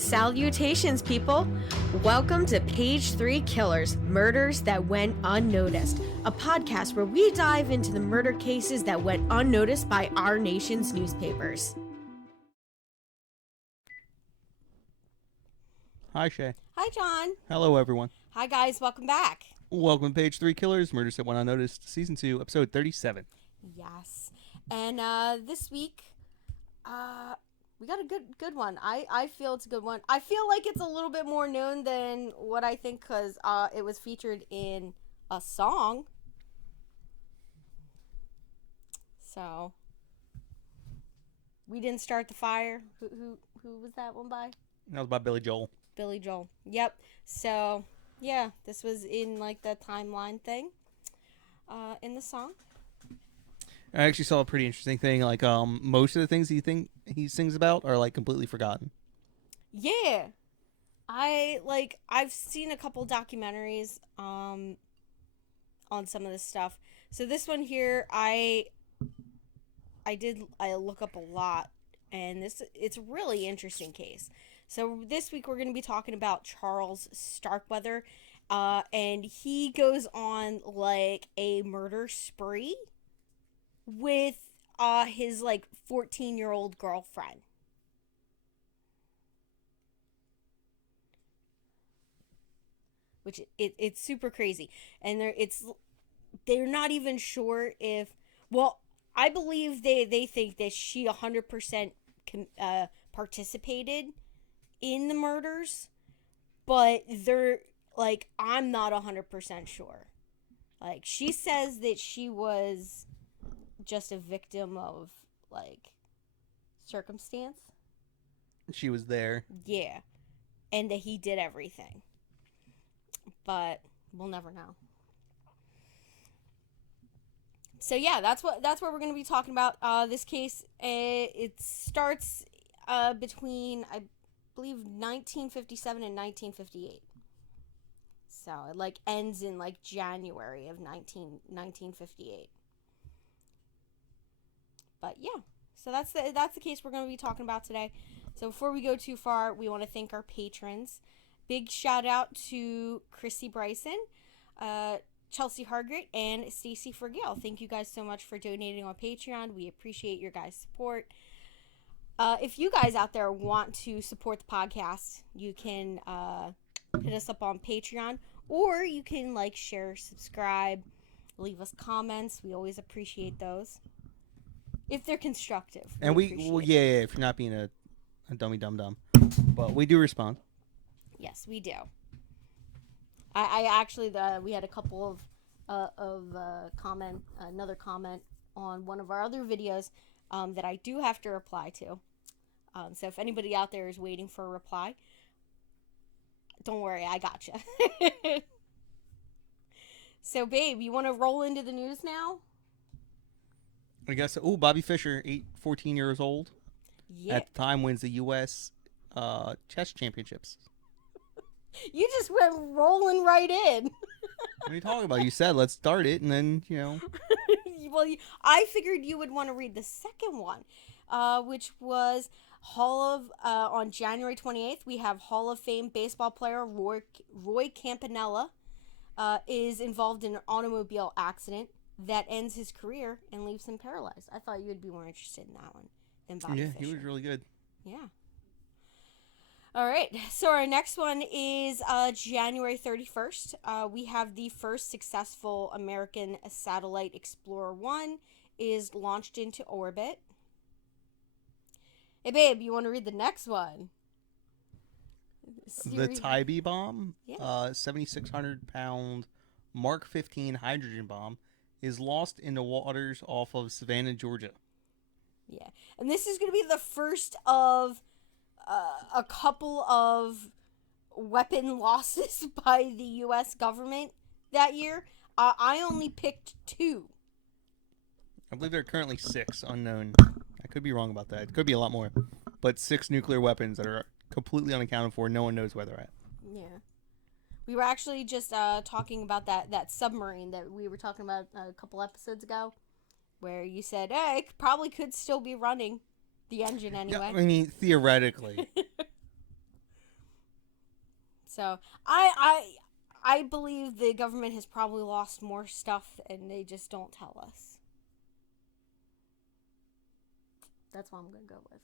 Salutations, people! Welcome to Page 3 Killers, Murders That Went Unnoticed, a podcast where we dive into the murder cases that went unnoticed by our nation's newspapers. Hi, Shay. Hi, John. Hello, everyone. Hi, guys. Welcome back. Welcome to Page 3 Killers, Murders That Went Unnoticed, Season 2, Episode 37. Yes. And this week, we got a good one. I feel it's a good one. I feel like it's a little bit more known than what I think because it was featured in a song. So, We Didn't Start the Fire. Who was that one by? That was by Billy Joel. Billy Joel. Yep. So, yeah, this was in like the timeline thing in the song. I actually saw a pretty interesting thing. Like, most of the things he sings about are like completely forgotten. Yeah, I've seen a couple documentaries on some of this stuff. So this one here, I look up a lot, and it's a really interesting case. So this week we're going to be talking about Charles Starkweather, and he goes on like a murder spree with his like 14-year-old girlfriend. Which it's super crazy. And they're not even sure if, well, I believe they think that she 100% participated in the murders, but they're like, I'm not 100% sure. Like, she says that she was just a victim of like circumstance. She was there. Yeah. And that he did everything. But we'll never know. So yeah, that's what we're going to be talking about. This case, it starts between, I believe, 1957 and 1958. So it like ends in like January of 1958. But yeah, so that's the case we're going to be talking about today. So before we go too far, we want to thank our patrons. Big shout out to Christy Bryson, Chelsea Hargrett, and Stacey Fragale. Thank you guys so much for donating on Patreon. We appreciate your guys' support. If you guys out there want to support the podcast, you can hit us up on Patreon, or you can like, share, subscribe, leave us comments. We always appreciate those. If they're constructive. And if you're not being a dummy dum-dum. But we do respond. Yes, we do. I actually, we had a couple of another comment on one of our other videos that I do have to reply to. So if anybody out there is waiting for a reply, don't worry, I gotcha. So, babe, you want to roll into the news now? I guess. Oh, Bobby Fischer, 14 years old. Yeah. At the time, wins the U.S. Chess Championships. You just went rolling right in. What are you talking about? You said let's start it, and then, Well, I figured you would want to read the second one, which was on January 28th, we have Hall of Fame baseball player Roy Campanella is involved in an automobile accident that ends his career and leaves him paralyzed. I thought you would be more interested in that one than Bobby Fischer. Yeah, he was really good. Yeah. All right. So our next one is January 31st. We have the first successful American satellite Explorer 1 is launched into orbit. Hey, babe, you want to read the next one? The Tybee Bomb, yeah. 7,600-pound Mark 15 hydrogen bomb, is lost in the waters off of Savannah, Georgia. Yeah. And this is going to be the first of a couple of weapon losses by the U.S. government that year. I only picked 2. I believe there are currently 6 unknown. I could be wrong about that. It could be a lot more. But 6 nuclear weapons that are completely unaccounted for. No one knows where they're at. Yeah. We were actually just talking about that submarine that we were talking about a couple episodes ago, where you said, hey, it probably could still be running the engine anyway. Yeah, I mean, theoretically. So I believe the government has probably lost more stuff and they just don't tell us. That's what I'm gonna go with.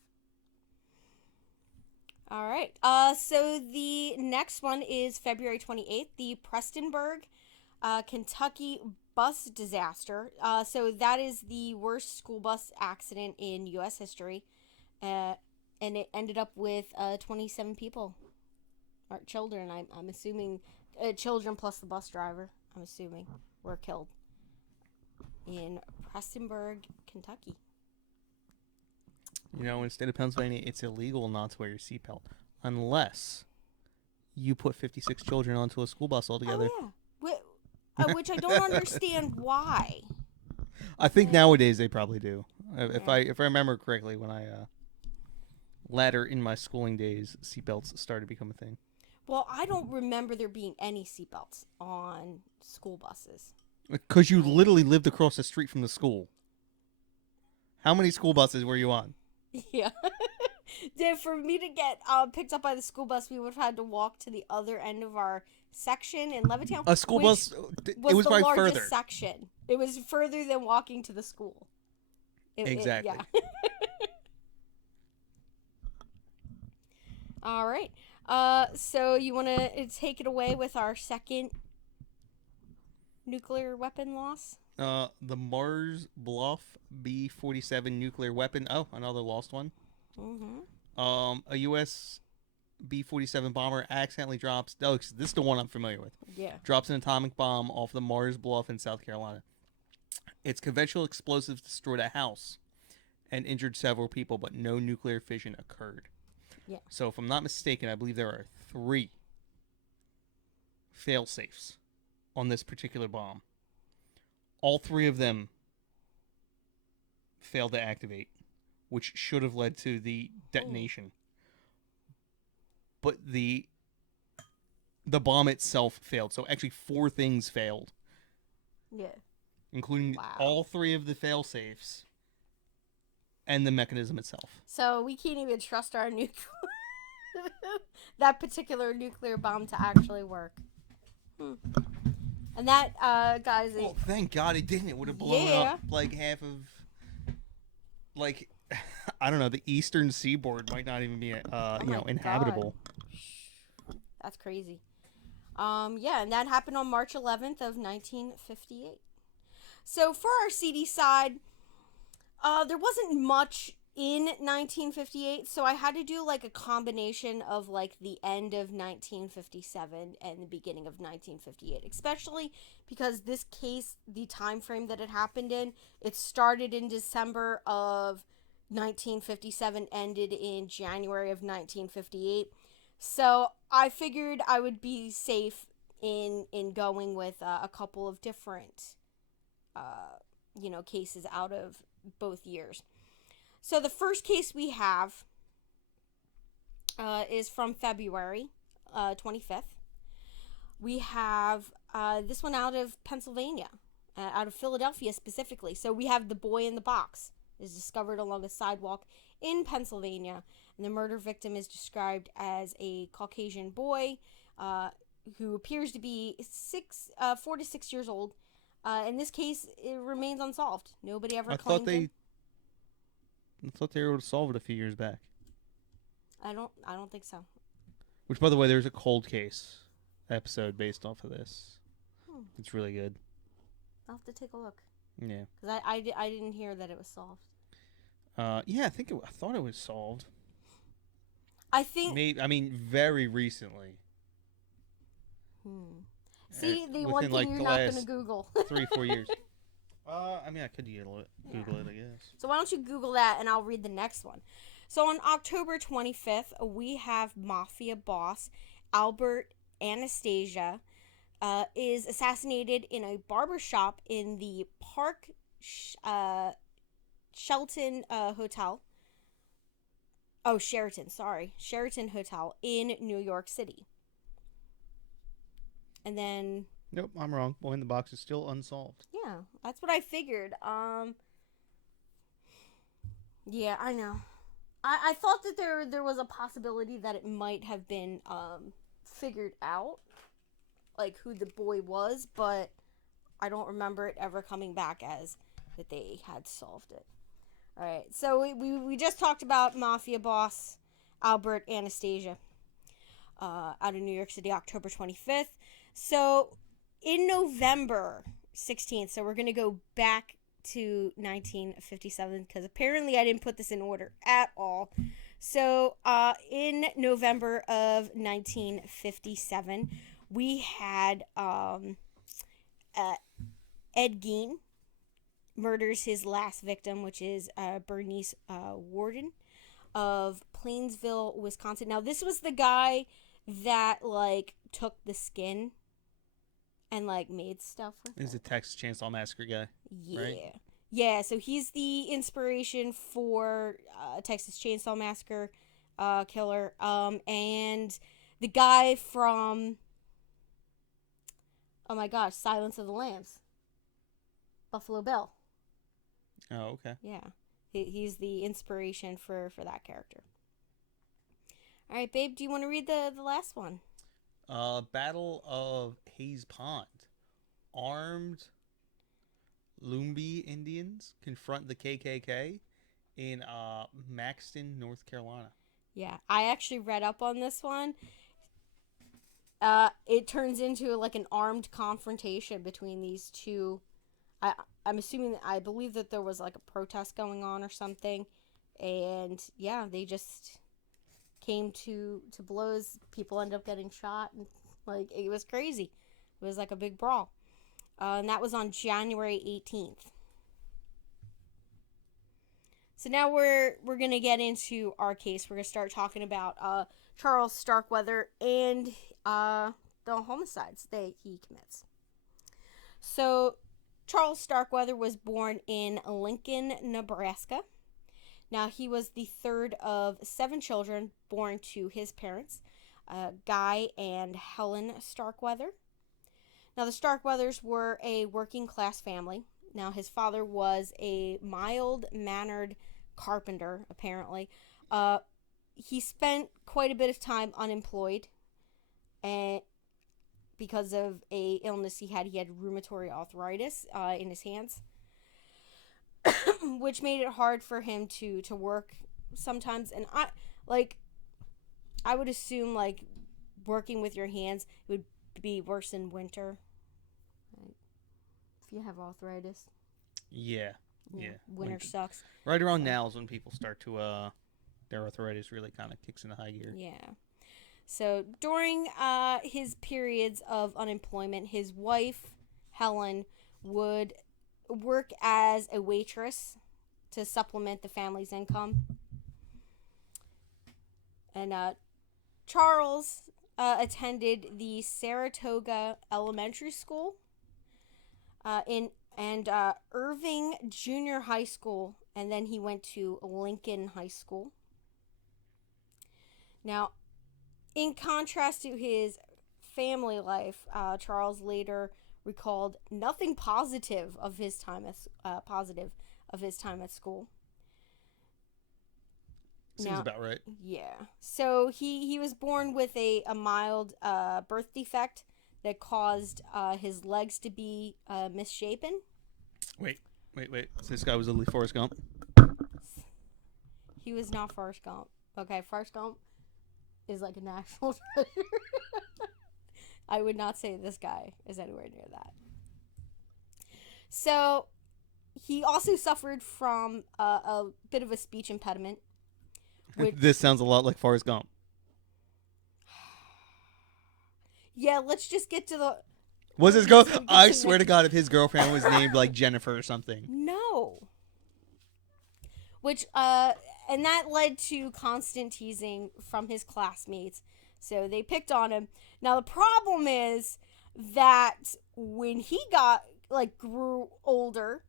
All right. So the next one is February 28th, the Prestonburg, Kentucky bus disaster. So that is the worst school bus accident in U.S. history, and it ended up with 27 people, or children. I'm assuming children plus the bus driver. I'm assuming were killed in Prestonburg, Kentucky. You know, in the state of Pennsylvania, it's illegal not to wear your seatbelt unless you put 56 children onto a school bus altogether. Oh yeah, which I don't understand why. I think nowadays they probably do. If I remember correctly, when I latter in my schooling days, seatbelts started to become a thing. Well, I don't remember there being any seatbelts on school buses. Because you literally lived across the street from the school. How many school buses were you on? Yeah. For me to get picked up by the school bus, we would have had to walk to the other end of our section in Levittown. A school bus, it was the probably largest further. section. It was further than walking to the school. Exactly. Yeah. All right. So you want to take it away with our second nuclear weapon loss? The Mars Bluff B-47 nuclear weapon. Oh, another lost one. Mm-hmm. A U.S. B-47 bomber accidentally drops. Oh, this is the one I'm familiar with. Yeah. Drops an atomic bomb off the Mars Bluff in South Carolina. Its conventional explosives destroyed a house and injured several people, but no nuclear fission occurred. Yeah. So, if I'm not mistaken, I believe there are 3 fail-safes on this particular bomb. All 3 of them failed to activate, which should have led to the detonation. But the bomb itself failed. So actually 4 things failed. Yeah. Including all 3 of the fail-safes and the mechanism itself. So we can't even trust our that particular nuclear bomb to actually work. And that, guys... Well, thank God it didn't. It would have blown up, like, half of... Like, I don't know, the eastern seaboard might not even be, inhabitable. God. That's crazy. Yeah, and that happened on March 11th of 1958. So for our CD side, there wasn't much in 1958, so I had to do like a combination of like the end of 1957 and the beginning of 1958, especially because this case, the time frame that it happened in, it started in December of 1957, ended in January of 1958. So I figured I would be safe in going with a couple of different cases out of both years. So the first case we have is from February 25th. We have this one out of Pennsylvania, out of Philadelphia specifically. So we have the boy in the box is discovered along a sidewalk in Pennsylvania, and the murder victim is described as a Caucasian boy who appears to be 4 to 6 years old. In this case, it remains unsolved. Nobody ever claimed him. I thought they were able to solve it a few years back. I don't think so. Which, by the way, there's a cold case episode based off of this. It's really good. I'll have to take a look. Yeah. Because I didn't hear that it was solved. Yeah, I thought it was solved. I think... very recently. See, the one thing you're not going to Google. 3-4 years. I could Google it, I guess. So why don't you Google that, and I'll read the next one. So on October 25th, we have Mafia boss Albert Anastasia is assassinated in a barbershop in the Park Shelton Hotel. Oh, Sheraton, sorry. Sheraton Hotel in New York City. And then... Nope, I'm wrong. Boy in the box is still unsolved. Yeah, that's what I figured. Yeah, I know. I thought that there was a possibility that it might have been figured out, like, who the boy was, but I don't remember it ever coming back as that they had solved it. All right, so we just talked about Mafia boss Albert Anastasia out of New York City, October 25th. So in November 16th, so we're going to go back to 1957 because apparently I didn't put this in order at all. So in November of 1957, we had Ed Gein murders his last victim, which is Bernice Warden of Plainsville, Wisconsin. Now, this was the guy that, like, took the skin and, like, made stuff with Is it. the Texas Chainsaw Massacre guy? Yeah. Right? Yeah, so he's the inspiration for Texas Chainsaw Massacre killer. And the guy from, oh my gosh, Silence of the Lambs. Buffalo Bill. Oh, okay. Yeah. He's the inspiration for that character. All right, babe, do you want to read the last one? Battle of Hayes Pond. Armed Lumbee Indians confront the KKK in Maxton, North Carolina. Yeah, I actually read up on this one. It turns into like an armed confrontation between these two. I'm assuming, I believe that there was like a protest going on or something, and yeah, they just came to blows. People end up getting shot, and like it was crazy. It was like a big brawl, and that was on January 18th. So now we're gonna get into our case. We're gonna start talking about Charles Starkweather and the homicides that he commits. So Charles Starkweather was born in Lincoln, Nebraska. Now, he was the third of 7 children born to his parents, Guy and Helen Starkweather. Now, the Starkweathers were a working-class family. Now, his father was a mild-mannered carpenter, apparently. He spent quite a bit of time unemployed, and because of a illness he had rheumatoid arthritis in his hands, which made it hard for him to work sometimes. And I would assume, like, working with your hands would be worse in winter, right? If you have arthritis. Yeah. Winter sucks. Right around now is when people start to their arthritis really kind of kicks into high gear. Yeah. So during his periods of unemployment, his wife, Helen, would work as a waitress to supplement the family's income. And Charles attended the Saratoga Elementary School and Irving Junior High School, and then he went to Lincoln High School. Now, in contrast to his family life, Charles later recalled nothing positive of his time at school. Seems about right. Yeah. So he was born with a mild birth defect that caused his legs to be misshapen. Wait. So this guy was literally Forrest Gump? He was not Forrest Gump. Okay, Forrest Gump is like a national treasure. I would not say this guy is anywhere near that. So he also suffered from a bit of a speech impediment. This sounds a lot like Forrest Gump. Yeah, let's just get to the... Was his girl? I swear to God, if his girlfriend was named like Jennifer or something. No. Which, and that led to constant teasing from his classmates. So they picked on him. Now, the problem is that when he grew older,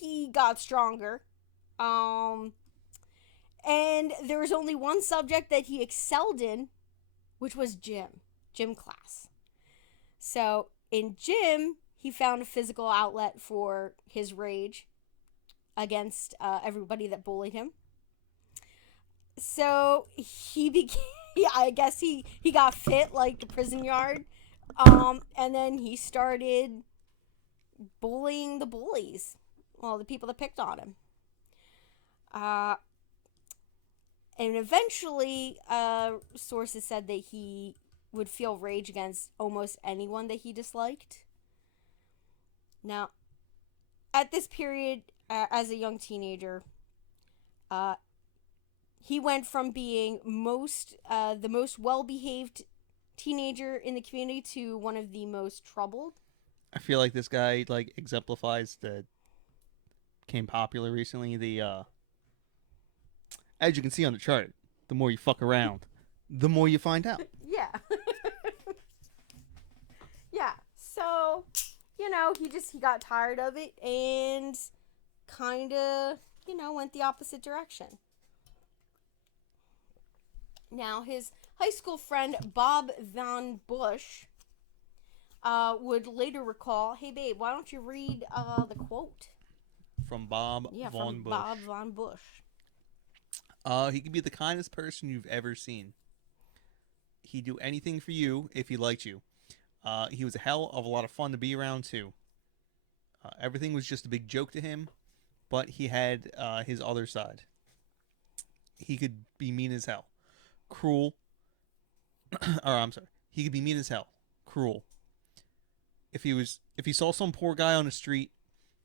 he got stronger. And there was only one subject that he excelled in, which was gym class. So in gym, he found a physical outlet for his rage against everybody that bullied him. So he Yeah, I guess he got fit like the prison yard. And then he started bullying the bullies. Well, the people that picked on him. Uh, and eventually, sources said that he would feel rage against almost anyone that he disliked. Now, at this period, as a young teenager, he went from being the most well-behaved teenager in the community to one of the most troubled. I feel like this guy like exemplifies the became popular recently. The as you can see on the chart, the more you fuck around, the more you find out. Yeah. Yeah. So, he got tired of it and kind of, went the opposite direction. Now, his high school friend, Bob Von Bush, would later recall, hey, babe, why don't you read the quote? From Bob Von Bush. Bob Von Bush. He could be the kindest person you've ever seen. He'd do anything for you if he liked you. He was a hell of a lot of fun to be around, too. Everything was just a big joke to him, but he had his other side. He could be mean as hell. Cruel. He could be mean as hell. Cruel. If he saw some poor guy on the street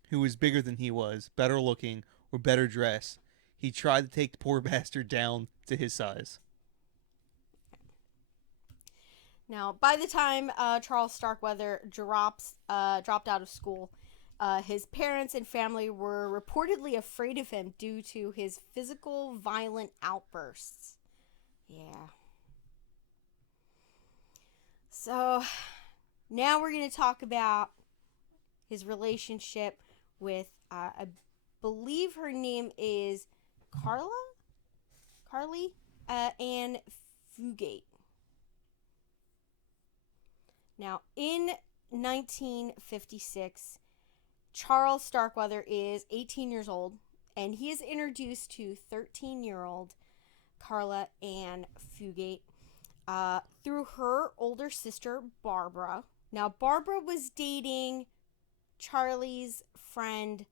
who was bigger than he was, better looking, or better dressed, he tried to take the poor bastard down to his size. Now, by the time Charles Starkweather dropped out of school, his parents and family were reportedly afraid of him due to his physical, violent outbursts. Yeah. So, now we're going to talk about his relationship with, I believe her name is Carly Ann Fugate. Now, in 1956, Charles Starkweather is 18 years old, and he is introduced to 13-year-old Carla Ann Fugate through her older sister, Barbara. Now, Barbara was dating Charlie's friend,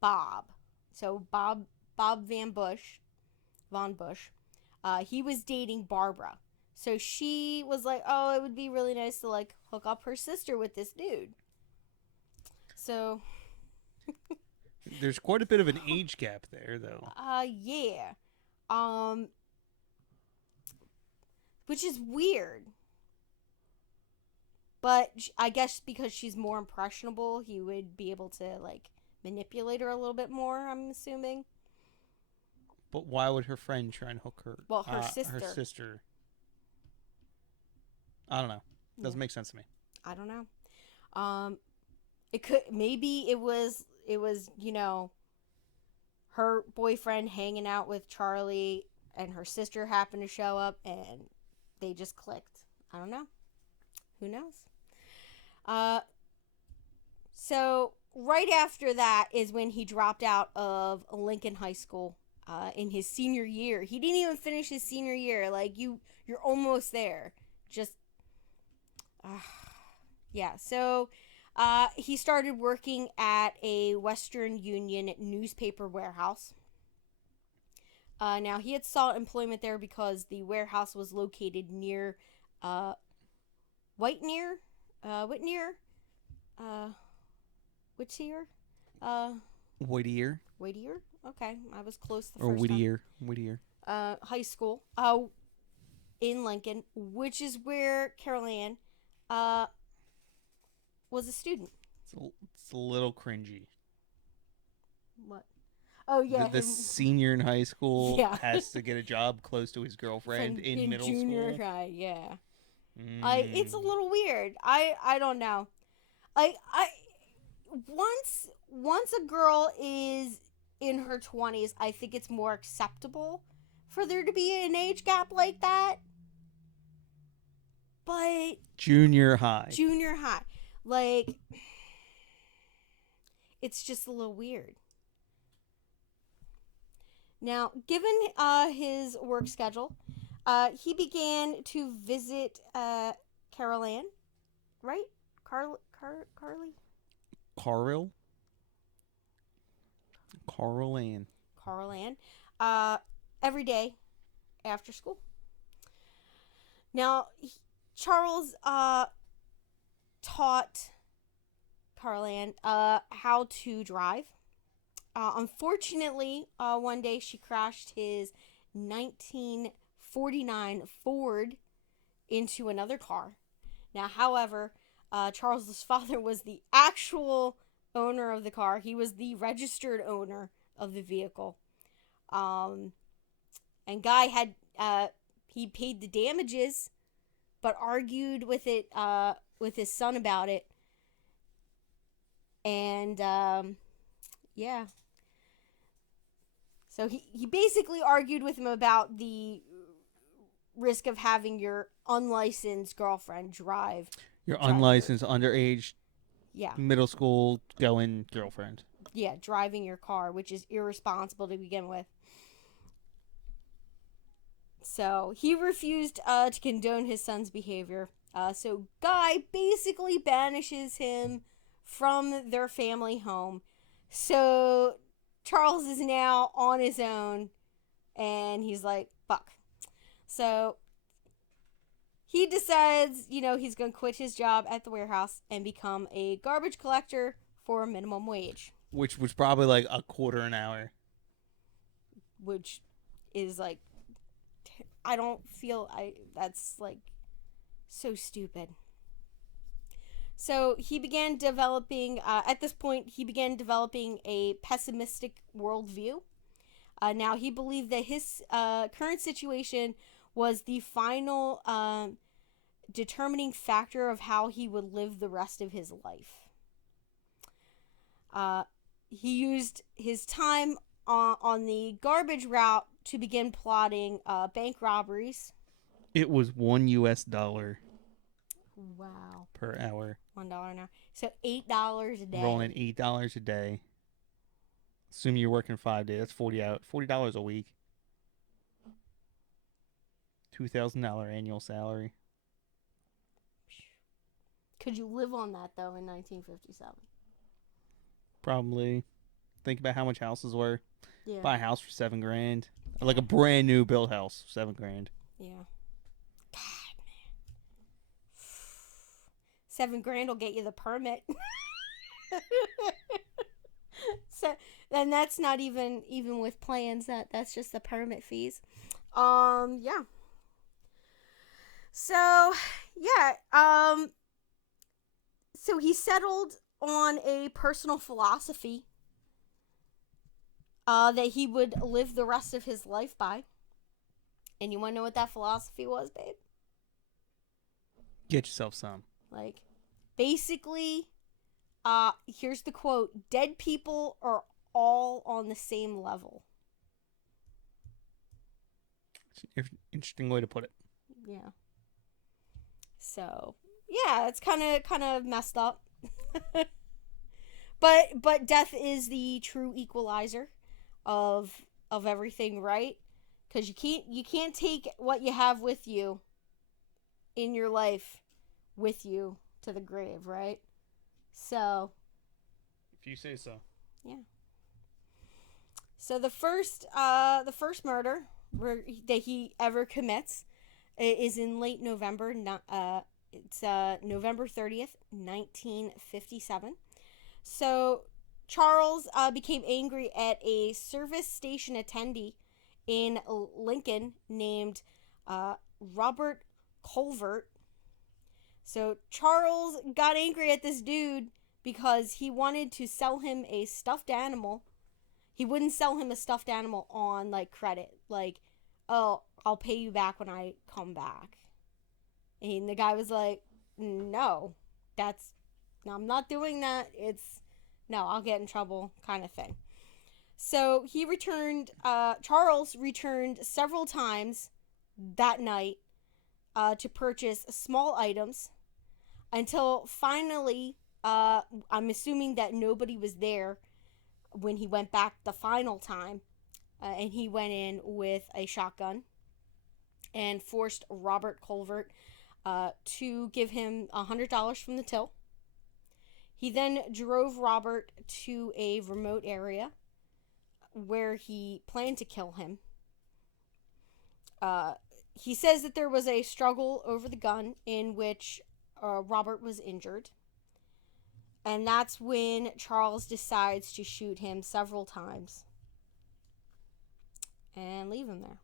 Bob. So, Bob Von Bush. He was dating Barbara. So she was like, oh, it would be really nice to, like, hook up her sister with this dude. So. There's quite a bit of an age gap there, though. Yeah. Which is weird. But I guess because she's more impressionable, he would be able to, like, manipulate her a little bit more, I'm assuming. But why would her friend try and hook her? Well, her sister. Her sister. I don't know. Doesn't make sense to me. I don't know. Maybe it was, her boyfriend hanging out with Charlie and her sister happened to show up and they just clicked. I don't know. Who knows? So right after that is when he dropped out of Lincoln High School in his senior year. He didn't even finish his senior year. Like, you're almost there. Just yeah, so he started working at a Western Union newspaper warehouse. Now, he had sought employment there because the warehouse was located near Whittier? Whittier? Okay, I was close the first time. Whittier. High school in Lincoln, which is where Carol Ann was a student. It's a little cringy. What? Oh, yeah. The senior in high school has to get a job close to his girlfriend in middle junior school. High, yeah. It's a little weird. I don't know. Once a girl is in her 20s, I think it's more acceptable for there to be an age gap like that. But junior high. Like, it's just a little weird. Now, given his work schedule, He began to visit Carol Ann, right? Carly? Carl Ann. Carl Ann. Every day after school. Now, Charles taught Carl Ann how to drive. Unfortunately, one day she crashed his 1949 Ford into another car. Now, however, Charles's father was the actual owner of the car. He was the registered owner of the vehicle. And Guy had he paid the damages, but argued with his son about it. And yeah. So he basically argued with him about the risk of having your unlicensed girlfriend drive. Your unlicensed, underage, yeah, middle school going girlfriend. Yeah, driving your car, which is irresponsible to begin with. So he refused to condone his son's behavior. So Guy basically banishes him from their family home. So Charles is now on his own, and he's like, fuck. So he decides, he's going to quit his job at the warehouse and become a garbage collector for minimum wage. Which was probably like $0.25 an hour. Which is like, that's like so stupid. So he began developing, at this point, a pessimistic worldview. Now, he believed that his current situation was the final determining factor of how he would live the rest of his life. He used his time on the garbage route to begin plotting bank robberies. It was $1 Wow. per hour. $1 an hour. So $8 a day. Rolling $8 a day. Assume you're working 5 days. That's $40 a week. $2,000 annual salary. Could you live on that though in 1957? Probably. Think about how much houses were. Yeah. Buy a house for $7,000. Like a brand new built house, $7,000. Yeah. God, man. $7,000 will get you the permit. So then that's not even with plans. That's just the permit fees. Yeah. So yeah. So he settled on a personal philosophy that he would live the rest of his life by. And you want to know what that philosophy was, babe? Get yourself some. Like, basically, here's the quote: dead people are all on the same level. It's an interesting way to put it. Yeah. So, yeah, it's kind of messed up. But death is the true equalizer of everything, right? Because you can't take what you have with you in your life with you to the grave, right? So, if you say so. Yeah. So the first murder that he ever commits is in late November. It's November 30th, 1957. So Charles became angry at a service station attendee in Lincoln named Robert Colvert. So Charles got angry at this dude because he wanted to sell him a stuffed animal. He wouldn't sell him a stuffed animal on like credit, like, oh, I'll pay you back when I come back. And the guy was like, no, I'm not doing that. I'll get in trouble kind of thing. So Charles returned several times that night to purchase small items until finally, I'm assuming that nobody was there when he went back the final time, and he went in with a shotgun and forced Robert Colvert to give him $100 from the till. He then drove Robert to a remote area where he planned to kill him. He says that there was a struggle over the gun in which Robert was injured. And that's when Charles decides to shoot him several times and leave him there.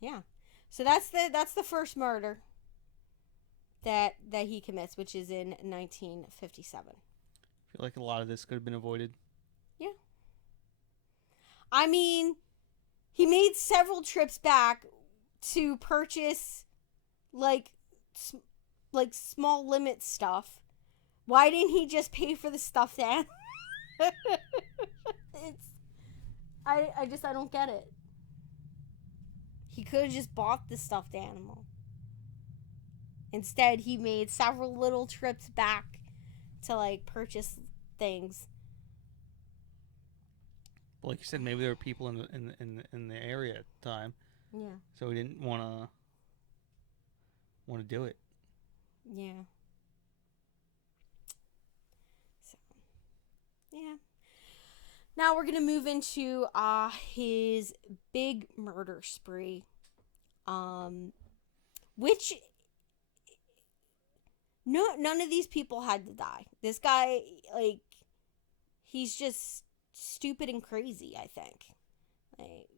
Yeah. So that's the first murder that he commits, which is in 1957. I feel like a lot of this could have been avoided. Yeah. I mean, he made several trips back to purchase like small limit stuff. Why didn't he just pay for the stuffed animal? I don't get it. He could have just bought the stuffed animal. Instead, he made several little trips back to like purchase things. Like you said, maybe there were people in the area at the time. Yeah. So he didn't want to do it. Yeah. So, yeah. Now we're gonna move into his big murder spree, which none of these people had to die. This guy, like, he's just stupid and crazy, I think, like,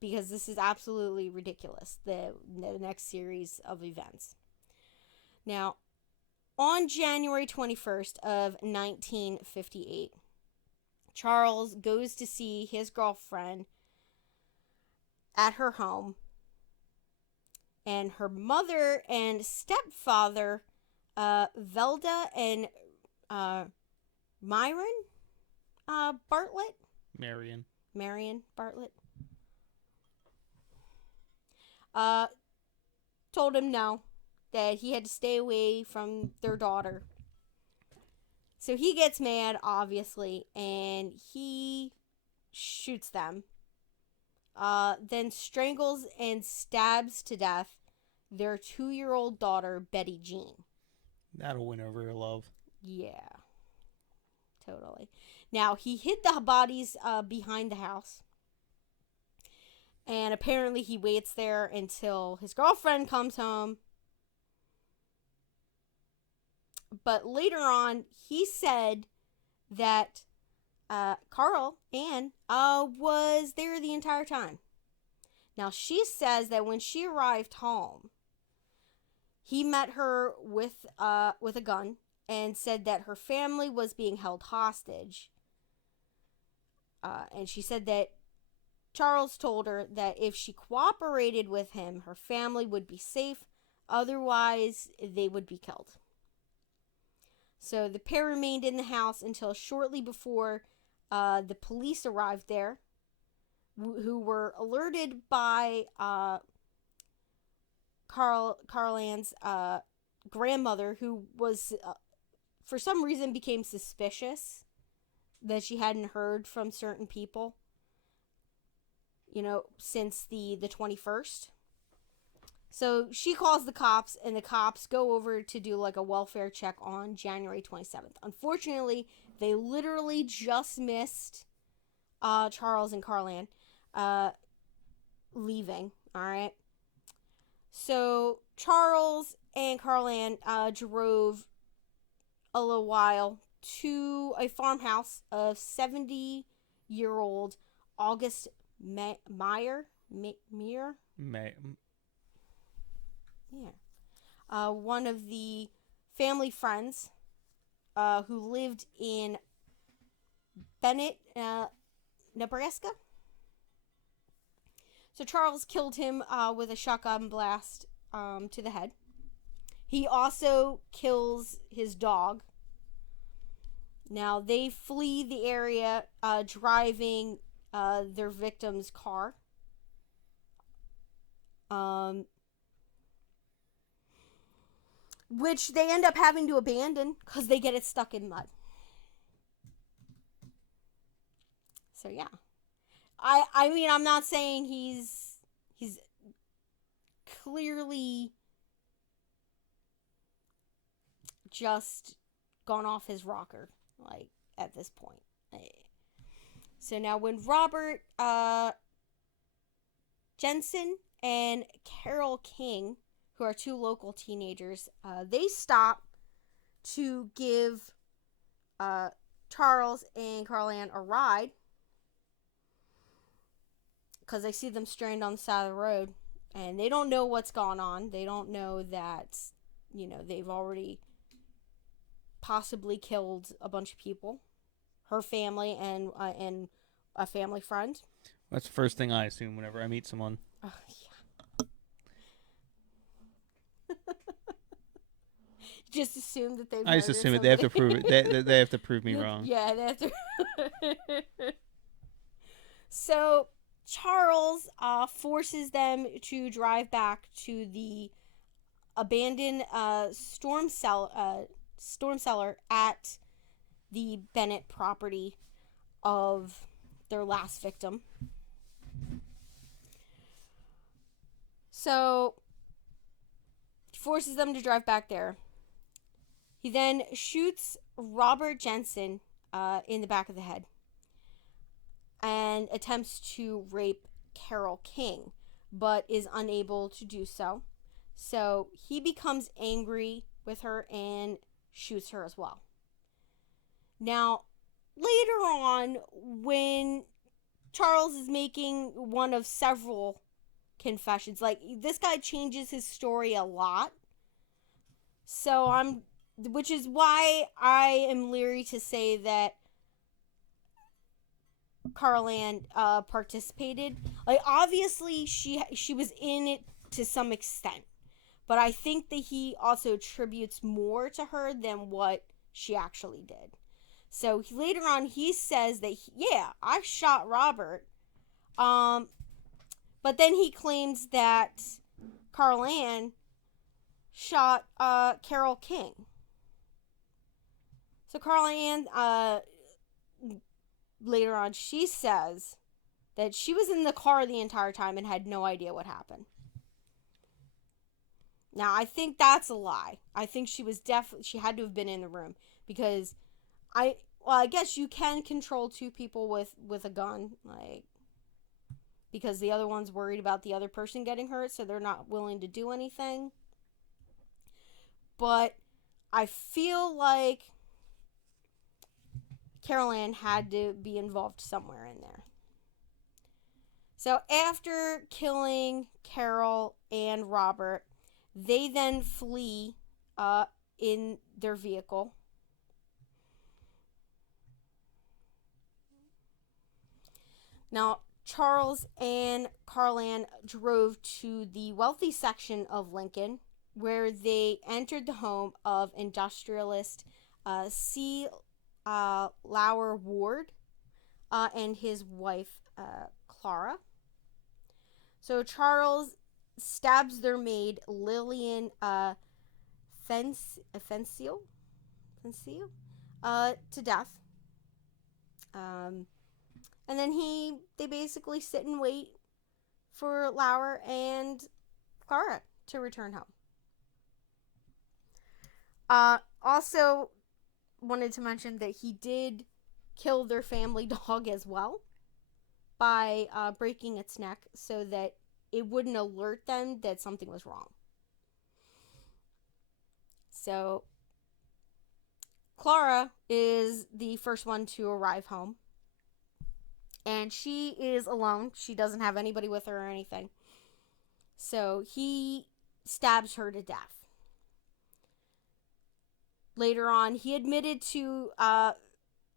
because this is absolutely ridiculous. The next series of events. Now, on January 21st of 1958, Charles goes to see his girlfriend at her home, and her mother and stepfather, Velda and Myron Bartlett? Marion Bartlett. Told him no, that he had to stay away from their daughter. So he gets mad, obviously, and he shoots them. Then strangles and stabs to death their 2-year-old daughter, Betty Jean. That'll win over your love. Yeah. Totally. Now, he hid the bodies behind the house. And apparently he waits there until his girlfriend comes home. But later on, he said that Carl Ann was there the entire time. Now, she says that when she arrived home, he met her with a gun and said that her family was being held hostage. And she said that Charles told her that if she cooperated with him, her family would be safe. Otherwise, they would be killed. So the pair remained in the house until shortly before the police arrived there, who were alerted by Carl Ann's grandmother, who was, for some reason, became suspicious that she hadn't heard from certain people, since the 21st. So she calls the cops, and the cops go over to do like a welfare check on January 27th. Unfortunately, they literally just missed Charles and Carl Ann leaving. All right. So Charles and Carl Ann drove a little while to a farmhouse of 70-year-old August Meyer. Yeah. One of the family friends who lived in Bennett, Nebraska. So Charles killed him with a shotgun blast to the head. He also kills his dog. Now, they flee the area driving their victim's car. Which they end up having to abandon because they get it stuck in mud. So, yeah. I mean, I'm not saying he's He's clearly just gone off his rocker, like, at this point. So now when Robert Jensen and Carol King, who are two local teenagers, they stop to give Charles and Carl-Ann a ride because they see them stranded on the side of the road, and they don't know what's gone on. They don't know that, they've already possibly killed a bunch of people, her family and a family friend. That's the first thing I assume whenever I meet someone. Oh, yeah. Just assume that they've. I just assume it. They have to prove it. They have to prove me wrong. Yeah, they have to. So Charles forces them to drive back to the abandoned storm cellar at the Bennett property of their last victim. So he forces them to drive back there. He then shoots Robert Jensen in the back of the head and attempts to rape Carol King, but is unable to do so. So he becomes angry with her and shoots her as well. Now, later on, when Charles is making one of several confessions, like, this guy changes his story a lot. So which is why I am leery to say that Carl-Ann participated. Like, obviously she was in it to some extent, but I think that he also attributes more to her than what she actually did. So later on he says that I shot Robert, but then he claims that Carl-Ann shot Carol King. So Carl-Ann later on, she says that she was in the car the entire time and had no idea what happened. Now, I think that's a lie. I think she had to have been in the room, because I guess you can control two people with a gun, like, because the other one's worried about the other person getting hurt, so they're not willing to do anything. But I feel like Carol-Ann had to be involved somewhere in there. So after killing Carol and Robert, they then flee in their vehicle. Now, Charles and Carl-Ann drove to the wealthy section of Lincoln, where they entered the home of industrialist C. Lauer Ward and his wife Clara. So Charles stabs their maid Lillian Fencio to death. And then they basically sit and wait for Lauer and Clara to return home. Also wanted to mention that he did kill their family dog as well by breaking its neck so that it wouldn't alert them that something was wrong. So Clara is the first one to arrive home, and she is alone. She doesn't have anybody with her or anything. So he stabs her to death. Later on, he admitted to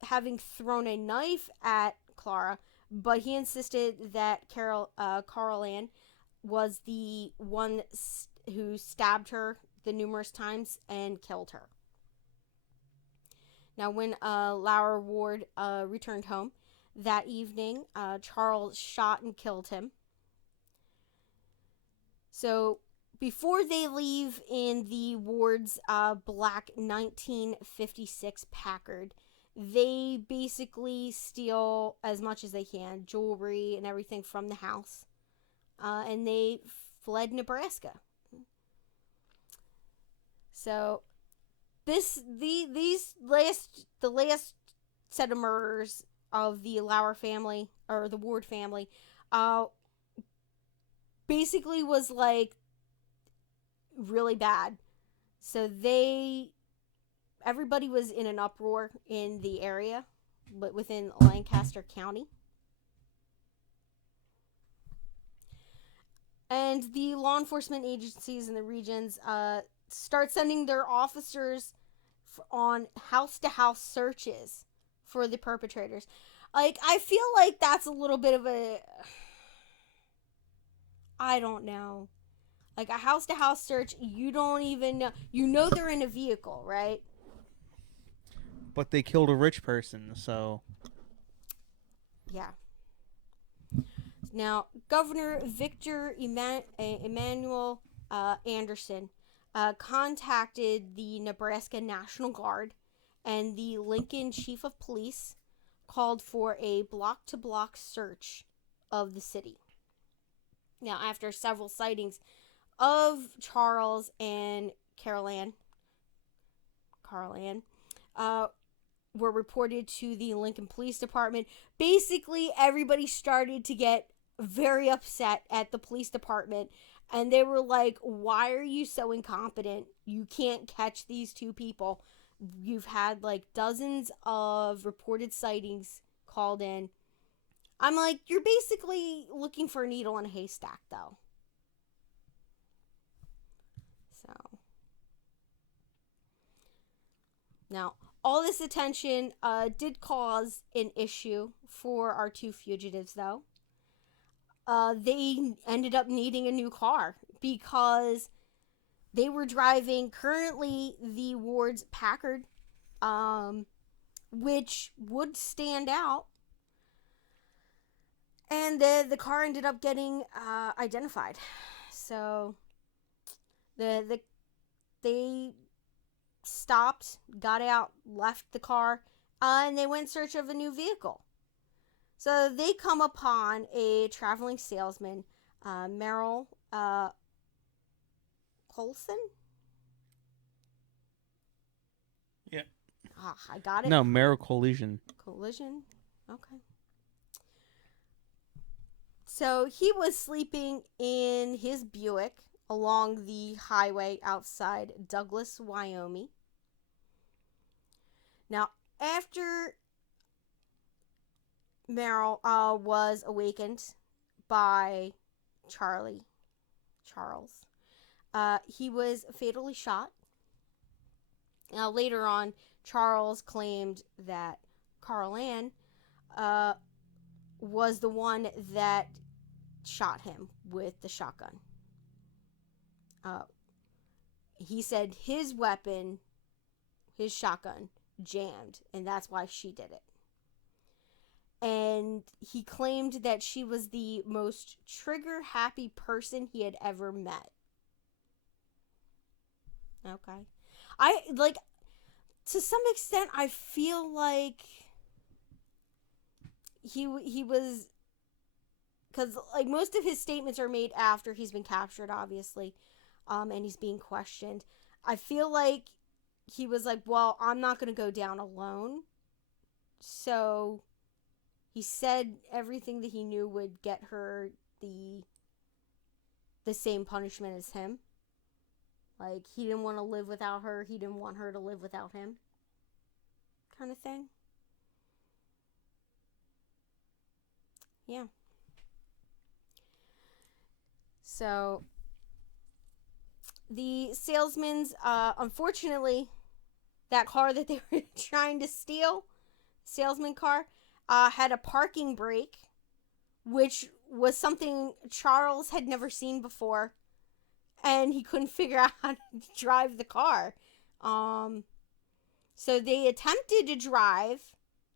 having thrown a knife at Clara, but he insisted that Carl-Ann was the one who stabbed her the numerous times and killed her. Now, when Lauer Ward returned home that evening, Charles shot and killed him. So before they leave in the Ward's black 1956 Packard, they basically steal as much as they can, jewelry and everything from the house. and they fled Nebraska. So the last set of murders of the Lauer family, or the Ward family, basically was like really bad. So everybody was in an uproar in the area, but within Lancaster County. And the law enforcement agencies in the regions start sending their officers on house-to-house searches for the perpetrators. Like, I feel like that's a little bit of a... I don't know. Like, a house-to-house search, you don't even know... You know they're in a vehicle, right? But they killed a rich person, so... Yeah. Now, Governor Victor Emmanuel Anderson contacted the Nebraska National Guard, and the Lincoln Chief of Police called for a block-to-block search of the city. Now, after several sightings of Charles and Carol Ann were reported to the Lincoln Police Department, basically everybody started to get very upset at the police department, and they were like, why are you so incompetent? You can't catch these two people. You've had like dozens of reported sightings called in. I'm like, you're basically looking for a needle in a haystack, though. So now, all this attention did cause an issue for our two fugitives, though. They ended up needing a new car because they were driving currently the Ward's Packard, which would stand out. And the car ended up getting identified. So they stopped, got out, left the car, and they went in search of a new vehicle. So they come upon a traveling salesman, Merrill Colson? Yeah. I got it. No, Merrill Collision. Collision? Okay. So he was sleeping in his Buick along the highway outside Douglas, Wyoming. Now, after Merrill was awakened by Charles, he was fatally shot. Now, later on, Charles claimed that Carl Ann was the one that shot him with the shotgun. He said his weapon, his shotgun, jammed, and that's why she did it. And he claimed that she was the most trigger-happy person he had ever met. Okay. To some extent, I feel like he was, because like most of his statements are made after he's been captured, obviously, and he's being questioned. I feel like he was like, well, I'm not going to go down alone. So he said everything that he knew would get her the same punishment as him. Like, he didn't want to live without her. He didn't want her to live without him. Kind of thing. Yeah. So, the salesman's, unfortunately, that car that they were trying to steal, salesman car, had a parking brake, which was something Charles had never seen before, and he couldn't figure out how to drive the car. So they attempted to drive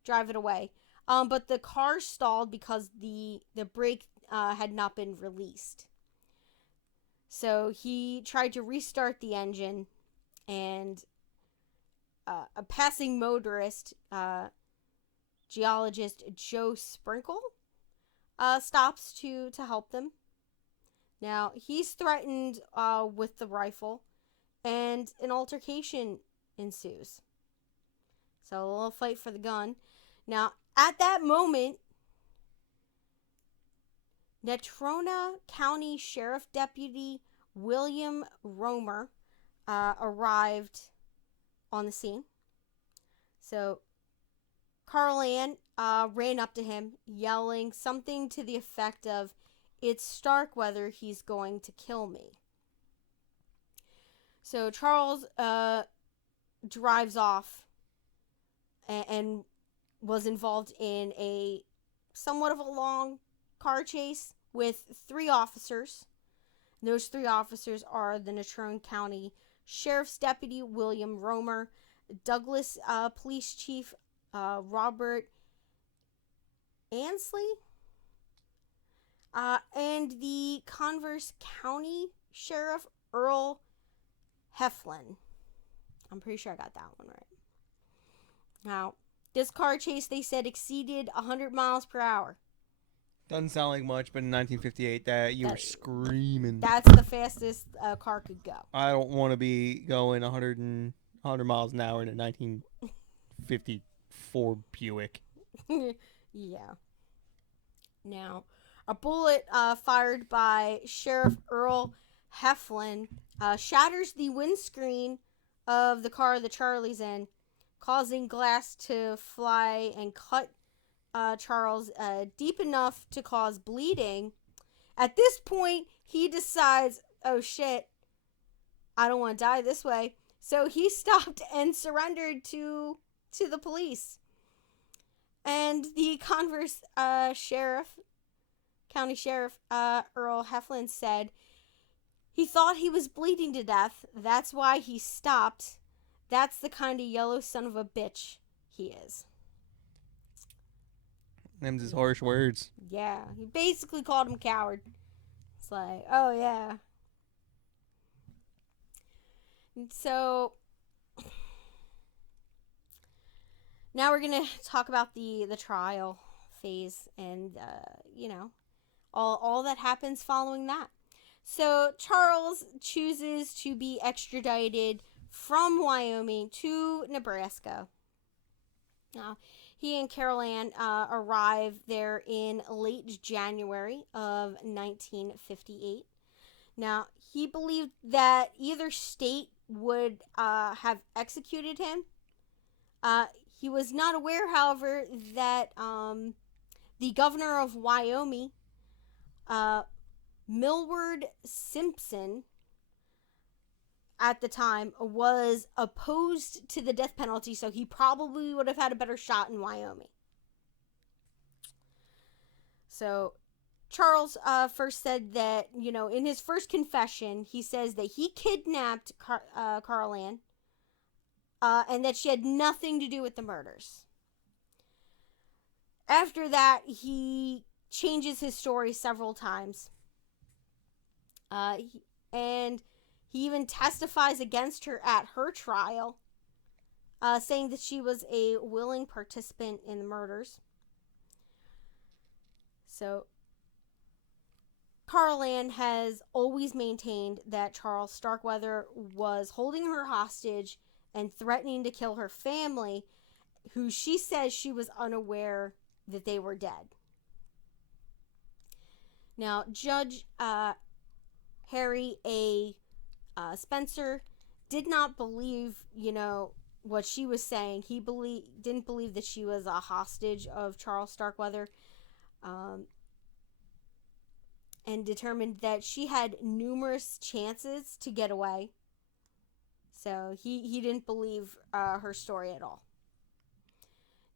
it away, but the car stalled because the brake had not been released. So he tried to restart the engine, and a passing motorist, geologist Joe Sprinkle, stops to help them. Now, he's threatened with the rifle, and an altercation ensues. So, a little fight for the gun. Now, at that moment, Natrona County Sheriff Deputy William Romer arrived on the scene. So, Carl Ann ran up to him, yelling something to the effect of, "It's Starkweather, he's going to kill me." So Charles drives off and was involved in a somewhat of a long car chase with 3 officers. Those 3 officers are the Natrona County Sheriff's Deputy William Romer, Douglas Police Chief Robert Ansley, and the Converse County Sheriff Earl Heartland. I'm pretty sure I got that one right. Now, this car chase, they said, exceeded 100 miles per hour. Doesn't sound like much, but in 1958, that you were screaming. That's the fastest a car could go. I don't want to be going 100 miles an hour in a 1954 Buick. Yeah. Now, a bullet fired by Sheriff Earl Heartland shatters the windscreen of the car that Charlie's in, causing glass to fly and cut Charles deep enough to cause bleeding. At this point, he decides, oh shit, I don't want to die this way. So he stopped and surrendered to the police. And the Converse County Sheriff Earl Heartland said he thought he was bleeding to death. That's why he stopped. That's the kind of yellow son of a bitch he is. Them's his harsh words. Yeah, he basically called him coward. It's like, oh yeah. And so now we're gonna talk about the trial phase and all that happens following that. So Charles chooses to be extradited from Wyoming to Nebraska. Now, he and Carol Ann arrived there in late January of 1958. Now, he believed that either state would have executed him. He was not aware, however, that the governor of Wyoming, Millward Simpson, at the time, was opposed to the death penalty, so he probably would have had a better shot in Wyoming. So Charles first said that, in his first confession, he says that he kidnapped Carl Ann and that she had nothing to do with the murders. After that, he changes his story several times. And he even testifies against her at her trial, saying that she was a willing participant in the murders. So, Carl Ann has always maintained that Charles Starkweather was holding her hostage and threatening to kill her family, who she says she was unaware that they were dead. Now, Judge Harry A. Spencer did not believe, what she was saying. He didn't believe that she was a hostage of Charles Starkweather, and determined that she had numerous chances to get away. So he didn't believe her story at all.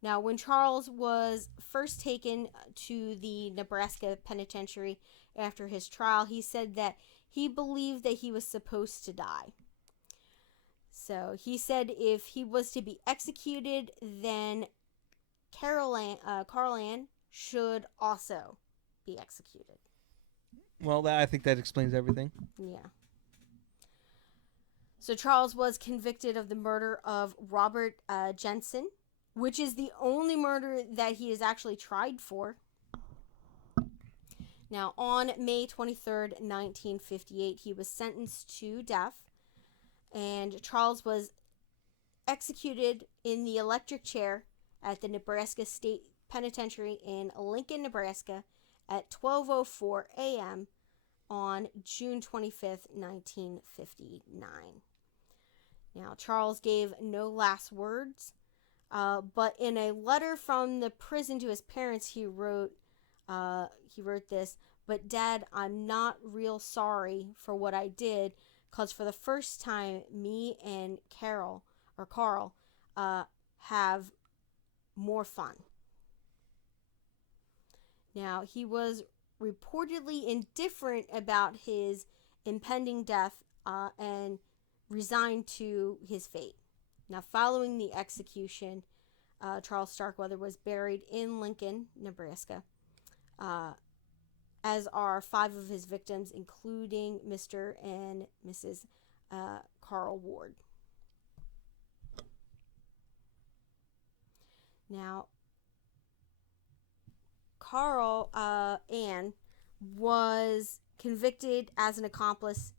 Now, when Charles was first taken to the Nebraska penitentiary after his trial, he said that he believed that he was supposed to die. So he said if he was to be executed, then Carl Ann should also be executed. Well, I think that explains everything. Yeah. So Charles was convicted of the murder of Robert Jensen, which is the only murder that he is actually tried for. Now, on May 23rd, 1958, he was sentenced to death, and Charles was executed in the electric chair at the Nebraska State Penitentiary in Lincoln, Nebraska at 12:04 a.m. on June 25th, 1959. Now, Charles gave no last words, but in a letter from the prison to his parents, he wrote this, "But Dad, I'm not real sorry for what I did, because for the first time, me and Carl have more fun." Now, he was reportedly indifferent about his impending death and resigned to his fate. Now, following the execution, Charles Starkweather was buried in Lincoln, Nebraska, as are 5 of his victims, including Mr. and Mrs. Carl Ward. Now, Carl Ann was convicted as an accomplice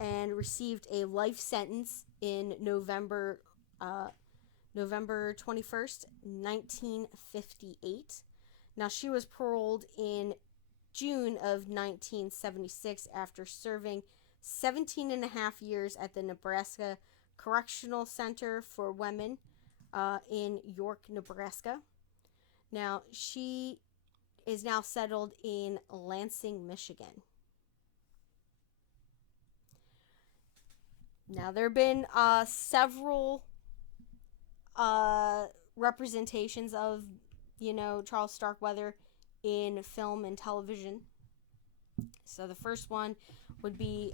and received a life sentence in November 21st, 1958. Now, she was paroled in June of 1976 after serving 17 and a half years at the Nebraska Correctional Center for Women in York, Nebraska. Now, she is now settled in Lansing, Michigan. Now, there have been several representations of, Charles Starkweather in film and television. So the first one would be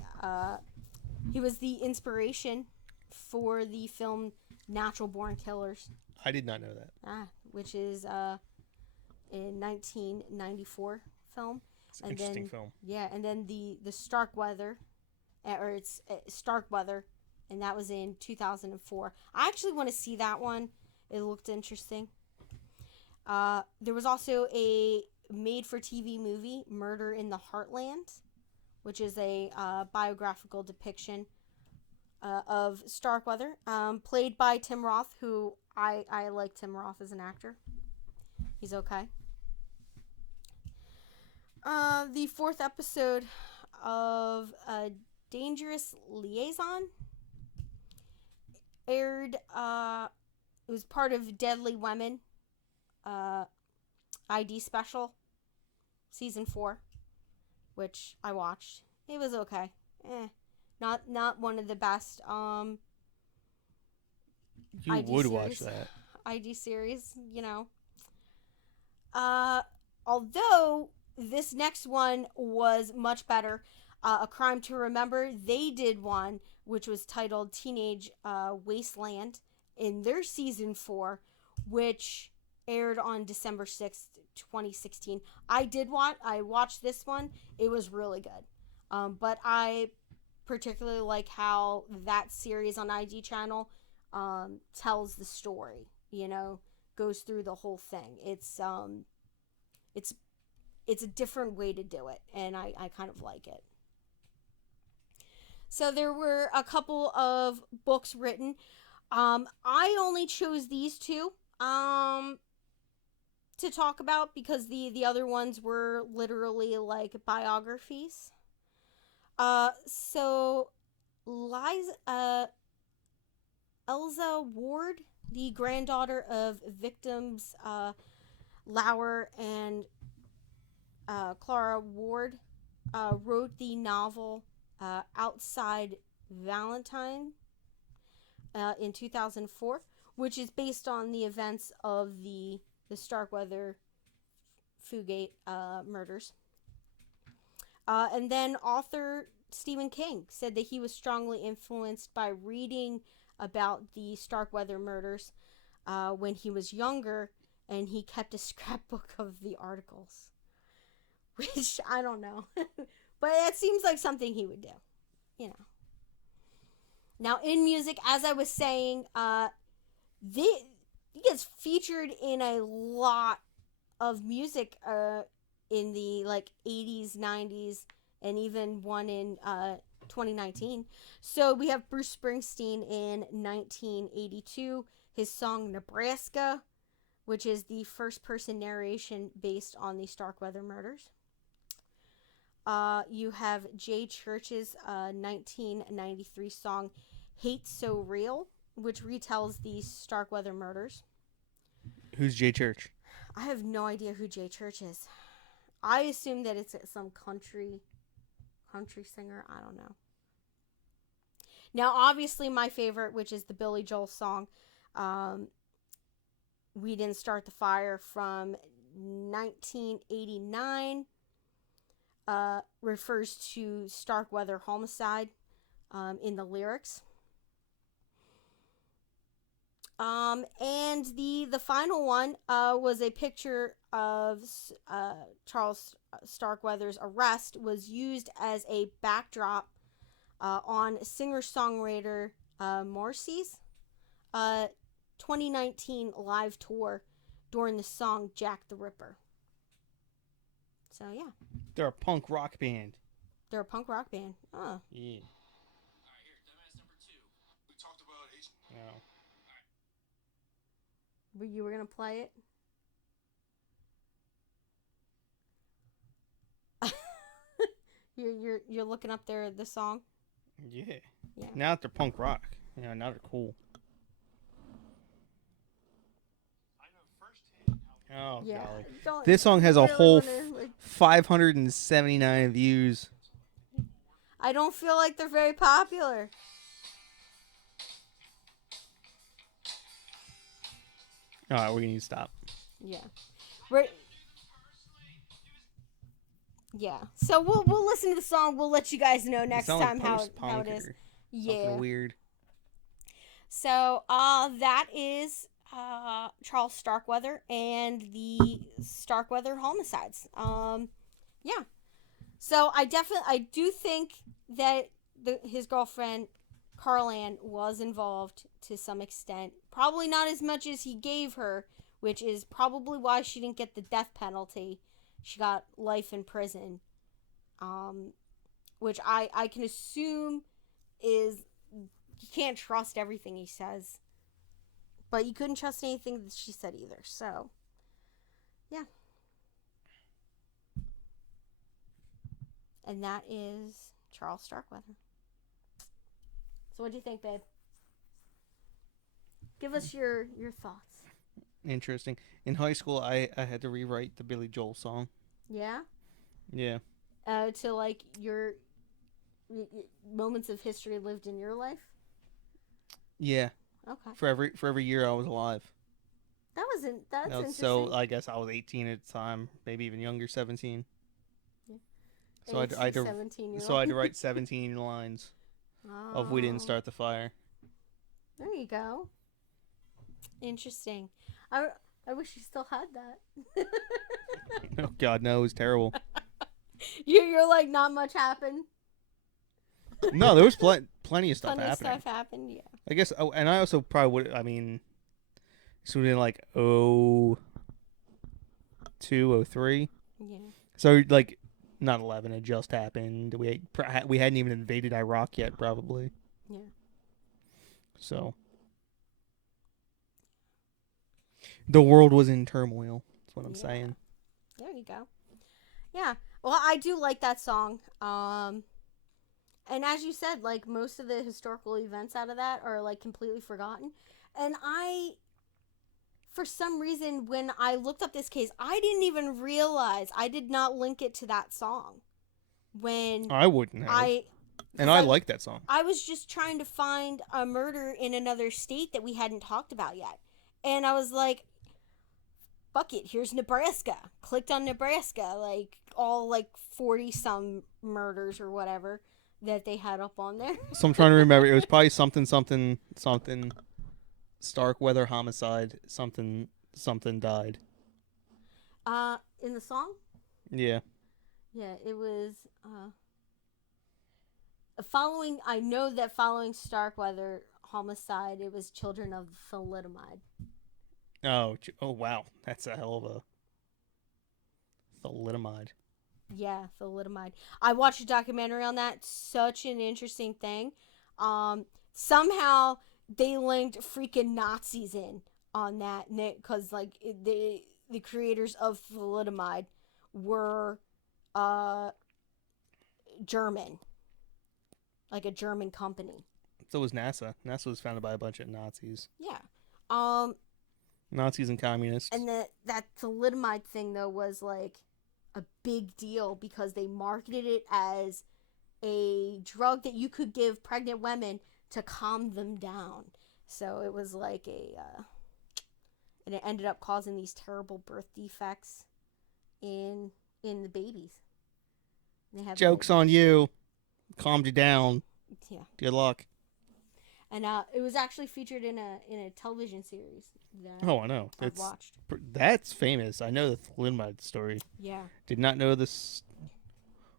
he was the inspiration for the film Natural Born Killers. I did not know that. Which is in 1994 film. It's an interesting film. Yeah, and then the Starkweather, or it's Starkweather, and that was in 2004. I actually want to see that one. It looked interesting. There was also a made-for-TV movie, Murder in the Heartland, which is a biographical depiction of Starkweather, played by Tim Roth, who I like Tim Roth as an actor. He's okay. The 4th episode of Dangerous Liaison aired. It was part of Deadly Women ID special, season 4, which I watched. It was okay. Not one of the best. You ID would series, watch that. ID series, Although this next one was much better. A Crime to Remember. They did one which was titled Teenage Wasteland in their season 4, which aired on December 6th, 2016. I watched this one. It was really good. But I particularly like how that series on ID channel tells the story, goes through the whole thing. It's a different way to do it, and I kind of like it. So there were a couple of books written. I only chose these 2 to talk about because the other ones were literally like biographies. So Elza Ward, the granddaughter of victims Lauer and Clara Ward, wrote the novel Outside Valentine in 2004, which is based on the events of the Starkweather Fugate murders. And then author Stephen King said that he was strongly influenced by reading about the Starkweather murders when he was younger, and he kept a scrapbook of the articles. Which, I don't know. But it seems like something he would do. Now, in music, as I was saying, he gets featured in a lot of music in the like 80s, 90s, and even one in 2019. So we have Bruce Springsteen in 1982, his song Nebraska, which is the first person narration based on the Starkweather murders. You have Jay Church's 1993 song Hate So Real, which retells the Starkweather murders. Who's Jay Church? I have no idea who Jay Church is. I assume that it's some country singer. I don't know. Now, obviously, my favorite, which is the Billy Joel song, We Didn't Start the Fire from 1989, refers to Starkweather homicide in the lyrics. And the final one was a picture of Charles Starkweather's arrest, was used as a backdrop on singer-songwriter Morrissey's 2019 live tour during the song Jack the Ripper. So, yeah. They're a punk rock band. They're a punk rock band. Oh. Yeah. All right, here, dumbass number 2. We talked about Asian. No. You were gonna play it? You're looking up the song? Yeah. Yeah. Now that they're punk rock. Yeah, now they're cool. I know firsthand how Oh, Yeah. golly. This song has a whole like, 579 views. I don't feel like they're very popular. All right, we're going to stop. Yeah. Yeah. So we'll listen to the song. We'll let you guys know next time how it is. Yeah. Something weird. So that is Charles Starkweather and the Starkweather homicides. Yeah. So I do think that his girlfriend Carl Ann was involved to some extent. Probably not as much as he gave her, which is probably why she didn't get the death penalty. She got life in prison. Which I can assume is you can't trust everything he says. But you couldn't trust anything that she said either. So, yeah. And that is Charles Starkweather. So what do you think, babe? Give us your thoughts. Interesting. In high school, I had to rewrite the Billy Joel song. Yeah? Yeah. To like your moments of history lived in your life? Yeah. Okay. For every year I was alive. That's interesting. So I guess I was 18 at the time, maybe even younger, 17. Yeah. So I had to 17-year-old. So I had to write 17 lines of We Didn't Start the Fire. There you go. Interesting. I wish you still had that. Oh God, no, it was terrible. You're like, not much happened. No, there was plenty of stuff Plenty happening. of stuff happened, yeah. I guess, and I also probably would. I mean, so in like 02, 03. Yeah. So like, not 11. It just happened. We hadn't even invaded Iraq yet, probably. Yeah. So the world was in turmoil. That's what I'm saying. There you go. Yeah. Well, I do like that song. And as you said, like, most of the historical events out of that are, like, completely forgotten. And for some reason, when I looked up this case, I didn't even realize, I did not link it to that song. When I wouldn't have. I like that song. I was just trying to find a murder in another state that we hadn't talked about yet. And I was like, fuck it, here's Nebraska. Clicked on Nebraska, like, all, like, 40-some murders or whatever that they had up on there. So I'm trying to remember. It was probably something Starkweather homicide, something died. In the song? Yeah. Yeah, it was, I know that following Starkweather homicide, it was children of thalidomide. Oh wow. That's a hell of a Thalidomide. Yeah, thalidomide. I watched a documentary on that. Such an interesting thing. Somehow they linked freaking Nazis in on that, because like the creators of thalidomide were German, like a German company. So was NASA. NASA was founded by a bunch of Nazis. Yeah. Nazis and communists. And that thalidomide thing though was like a big deal because they marketed it as a drug that you could give pregnant women to calm them down. So it was like and it ended up causing these terrible birth defects in the babies. They have Joke's on you. Calmed you down. Yeah. Good luck. And it was actually featured in a television series that Oh, I know. I've watched. That's famous. I know the thalidomide story. Yeah. Did not know this.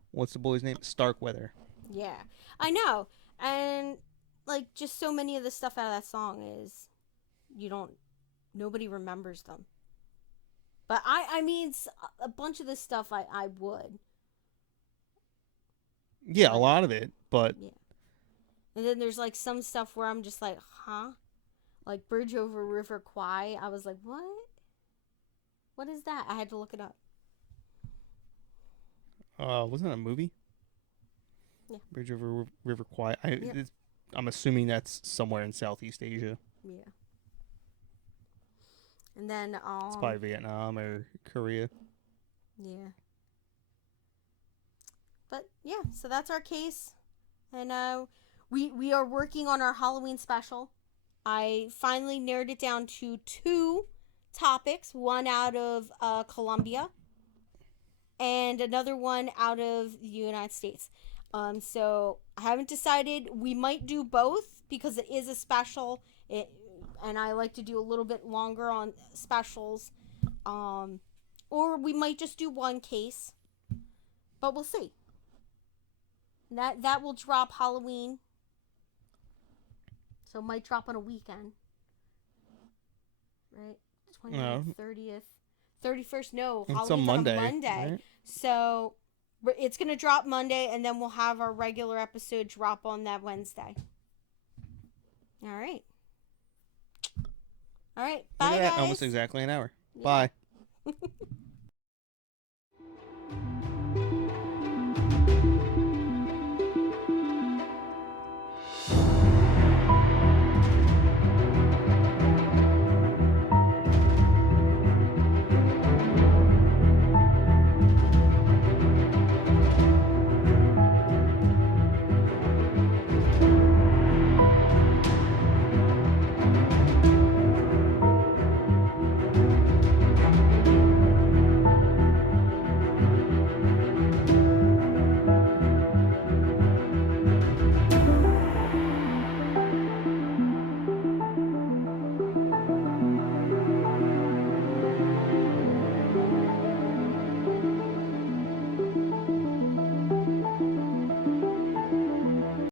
What's the boy's name? Starkweather. Yeah. I know. And like just so many of the stuff out of that song is nobody remembers them. But I mean a bunch of this stuff I would. Yeah, a lot of it, but yeah. And then there's like some stuff where I'm just like, huh? Like Bridge Over River Kwai. I was like, what? What is that? I had to look it up. wasn't it a movie? Yeah. Bridge over River Kwai. Yep. I'm assuming that's somewhere in Southeast Asia. Yeah. And then It's probably Vietnam or Korea. Yeah. But yeah, so that's our case. And we are working on our Halloween special. I finally narrowed it down to 2 topics, one out of Colombia and another one out of the United States. So I haven't decided. We might do both because it is a special, and I like to do a little bit longer on specials. Or we might just do one case, but we'll see. That will drop Halloween. So it might drop on a weekend. Right? 20th, 30th, 31st. No, It's Halloween's on Monday. on Monday. Right? So it's going to drop Monday, and then we'll have our regular episode drop on that Wednesday. All right. All right. Bye, Look at that, guys. almost exactly an hour. Yeah. Bye.